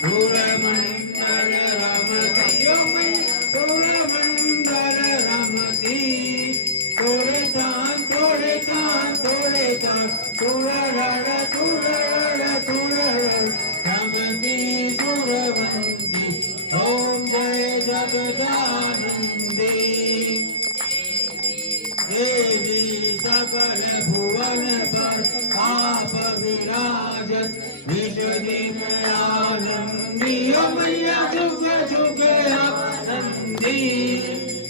सुरमंडल रमती सुरमंडल रमती थोड़े तान तुरर रमती सुरवंती ओम जय जगदानंदी देवी सकल भुवन पर आप विराजत विष दिव्यानंदी मैया जुग जुग आनंदी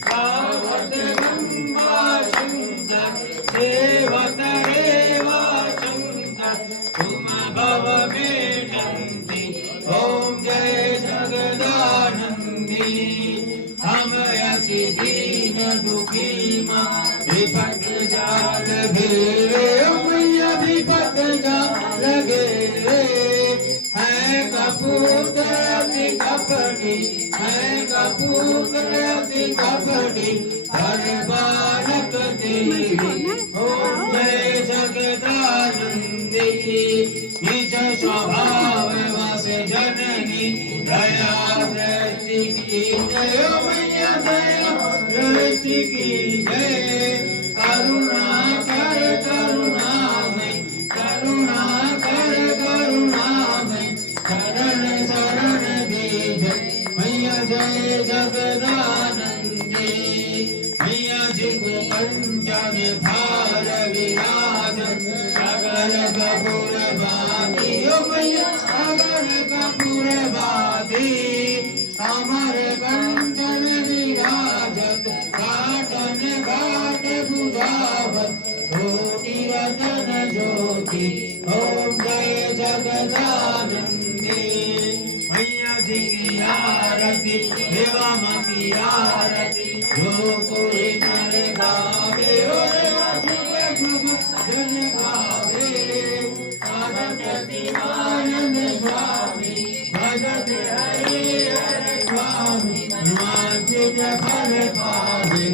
पार्वत गंगा सुंदर सेवत रेवा सुंदर तुम भव में नंदी ओम जय जगदानंदी हम अति दीन दुखी माँ विपद जाल घेरे मैया विपद जाल घेरे है कपूत अति कपटी है कपूत अति कपटी हर बालक देवी ओम जय जगदानंदी निज स्वभाव वस जननी दया दृष्टि की जय मैया दया दृष्टि की जय करुणा कर करुणामय शरण शरण दीज मैया जय जगदानंदी मैया जी को पंचम भार विराज अगर कपूर बादी ओ मैया अगर कपूर बादी अमर कंचन विराजत काटन घाट बुझावत कोटि रतन ज्योति ओम जय जगदानंदी मैया जी की आरती देवा माँ की आरती जो कोई नर गावे ओ देवा जुग जन गावे आरती आनंद स्वामी भजत हरे हरे स्वामी माचित फल पावे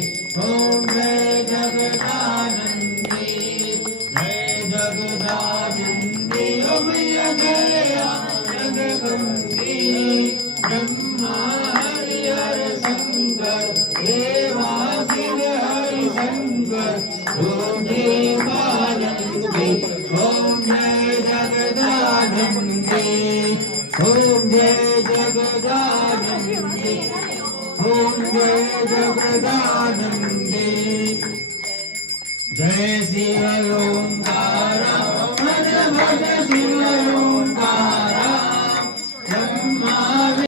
ओम जय जगदानंदी ओ मैया जय आनंद गंगी ब्रह्मा हरिहर शंकर देवा शिव हरि शंकर रोधे पालंगे ओम जय जगदानंदी ओम जय जगदानंदी ओम जय जगदानंदी जय शिव ओंकार मन मन शिव ओंकार